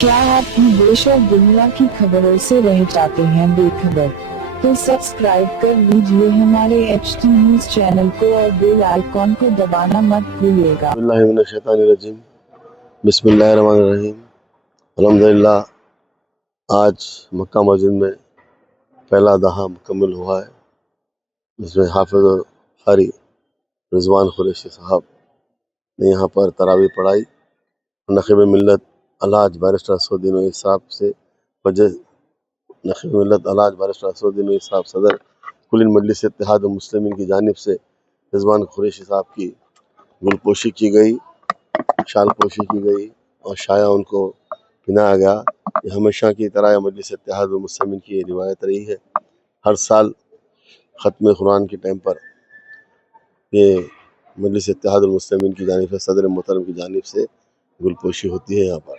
क्या आप भी देश और दुनिया की खबरों से रह जाते हैं बेखबर? तो सब्सक्राइब कर लीजिए हमारे HT न्यूज चैनल को और बेल आइकॉन को दबाना मत भूलिएगा। बिस्मिल्लाहिर्रहमानिर्रहीम, बिस्मिल्लाहिर्रहमानिर्रहीम। अल्हम्दुलिल्लाह, आज मक्का मस्जिद में पहला दहा मुकम्मल हुआ है, जिसमें हाफिज़ कारी रिजवान कुरैशी साहब ने यहाँ पर तरावी पढ़ाई। नक़ीब मिल्लत अलहाज बैरिस्टर असदुद्दीन ओवैसी साहब से वजह नक़ीब मिल्लत अलहाज बैरिस्टर असदुद्दीन ओवैसी साहब सदर कुल मजलिस इत्तेहाद मुस्लिमीन की जानिब से रिजवान कुरैशी साहब की गुलपोशी की गई, शाल पोशी की गई और शाया उनको पहनाया गया। ये हमेशा की तरह मजलिस इत्तेहाद मुस्लिमीन की ये रिवायत रही है। हर साल ख़त्म कुरान के टाइम पर ये मजलिस इत्तेहाद मुस्लिमीन की जानिब से सदर मोहतरम की जानिब से गुलपोशी होती है यहाँ पर।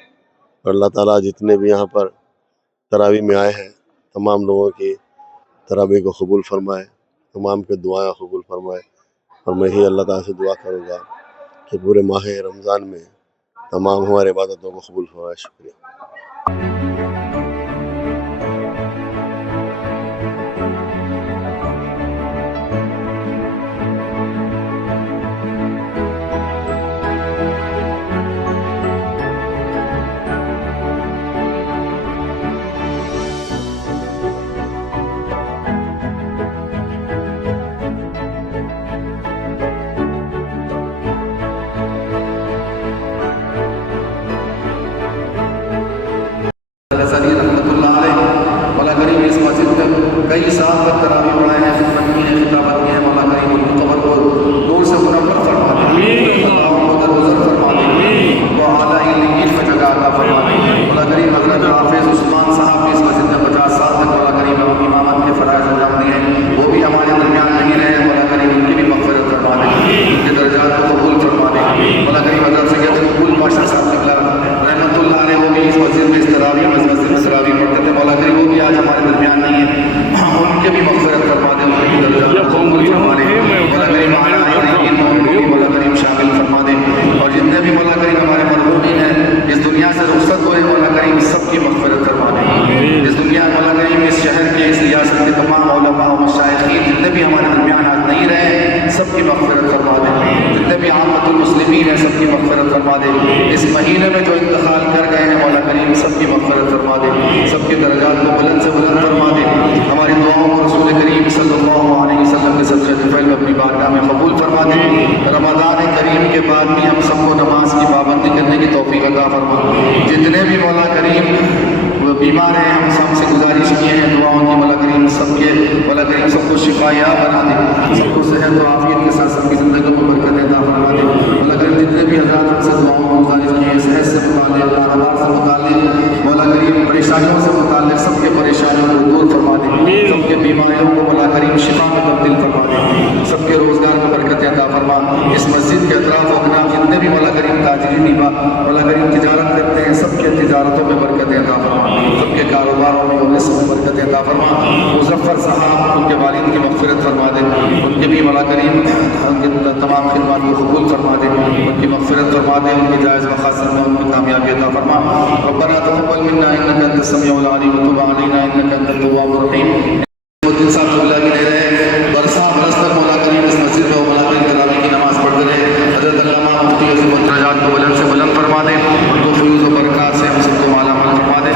और अल्लाह ताला जितने भी यहाँ पर तरावी में आए हैं तमाम लोगों की तरावी को कबूल फरमाए, तमाम के दुआएं कबूल फरमाए। और मैं ही अल्लाह ताला से दुआ करूँगा कि पूरे माह रमज़ान में तमाम हमारे इबादतों को कबूल फरमाए। शुक्रिया। मौला करीम इस मस्जिद में कई साल तक तरावी पढ़ाए हैं, खिदमत की है, खिताबत की है। मौला करीम उनकी कब्र को दूर से मुनव्वर फरमा दे, अल्लाह को दरगुजर फरमा दे, वो आला इल्लीन में जगह अता फरमा दे। मौला करीम हज़रत हाफिज़ उस्मान साहब भी इस मस्जिद में 50 साल तक मौला करीम इमामत के फ़राइज़ अंजाम दिए हैं, वो भी हमारे दरमियान नहीं रहे। मौला करीम उनकी भी मग़फ़िरत फरमा दे, उनके दर्जात को कबूल फरमा दे। मौला करीम हज़रत सैयद मकबूल पाशा साहब रहमतुल्लाह अलैह, वो भी इस मस्जिद में इस तरावी में तरावी पढ़ते थे। मौला करीम वो भी आज हमारे दरमियान नहीं है, उनके भी मग़फ़िरत फरमा दे, उनकी दर्जात को कबूल फरमा दे। मौला करीम मौला करीम शामिल फरमा दे। और जितने भी मौला करीम हमारे मरहूमीन हैं इस दुनिया से रुख़सत हुए, मौला करीम सबकी मग़फ़िरत फरमा दे। इस दुनिया मौला करीम इस शहर के इस रियासत के तमाम उलमा और मशाइख़ीन जितने भी हमारे दरमियान आज नहीं रहे, सबकी मग़फ़िरत फरमा दे। जितने भी आमतुल मुस्लिमीन हैं सबकी मग़फ़िरत फरमा दे। इस महीने में जो इंतकाल कर गए हैं मौला करीम सबकी मग़फ़िरत फरमा दे, सबके दर्जात को बुलंद से बुलंद फरमा दे। हमारी दुआओं को रसूल करीम सल्लल्लाहु अलैहि वसल्लम के सदक़े तुफ़ैल में अपनी बारगाह में कबूल फरमा दे। रमज़ान करीम के बाद भी हम सबको नमाज की पाबंदी करने की तौफ़ीक़ अता फरमा। जितने भी मौला करीम वो बीमार हैं, हम सबसे गुजारिश किए हैं दुआओं की, मौला करीम सबके मौला करीम सबको शिफाया बना दे, सबको सेहत और आफियत के साथ सबकी ज़िंदगी को बरकत अता फरमा दे। मौला करीम जितने भी हज़रात हमसे दुआओं को गुजारिश किए हैं, सेहत से मुताल्लिक़, कारोबार से मुताल्लिक़, मौला करीम परेशानियों से मुताल्लिक़ सबके परेशानियों को दूर फरमा दे, सबके बीमारियों को मौला करीम शिफा में तब्दील फरमा दे, सबके रोज़गार में बरकत अता फरमा। इस मस्जिद के अतराफ़ अकनाफ़ जितने भी मौला करीम ताजिरीन मौला करीम तिजारत करते हैं, सबके तिजारतों में बरकत अता फरमा, सबके कारोबारों में और रिज़्क़ में बरकत अता फरमा। मुज़फ़्फ़र साहब उनके वालिद की मग़फ़िरत फरमा दे, उनके भी मौला करीम तमाम खिदमत को कबूल फरमा दे, उनकी मग़फ़िरत फरमा दे, उनके जायज़ मक़ासद में उनकी कामयाबी अता फरमा। रब्बना तक़ब्बल मिन्ना इन्नका अंतस समीउल अलीम व तुब अलैना इन्नका अंतत तव्वाबुर रहीम। मुद्दिन साहब खुला भी दे रहे हैं, बरसा बरस तक मौला करीम इस मस्जिद में मौला करीम तरावी की नमाज़ पढ़ते रहे। हज़रत अल्लामा मुफ्ती अज़ीमुल दर्जात को बुलंद से बुलंद फरमा दे, उनको फ़यूज़ व बरक़ात से हम सबको माला माल फरमा दे।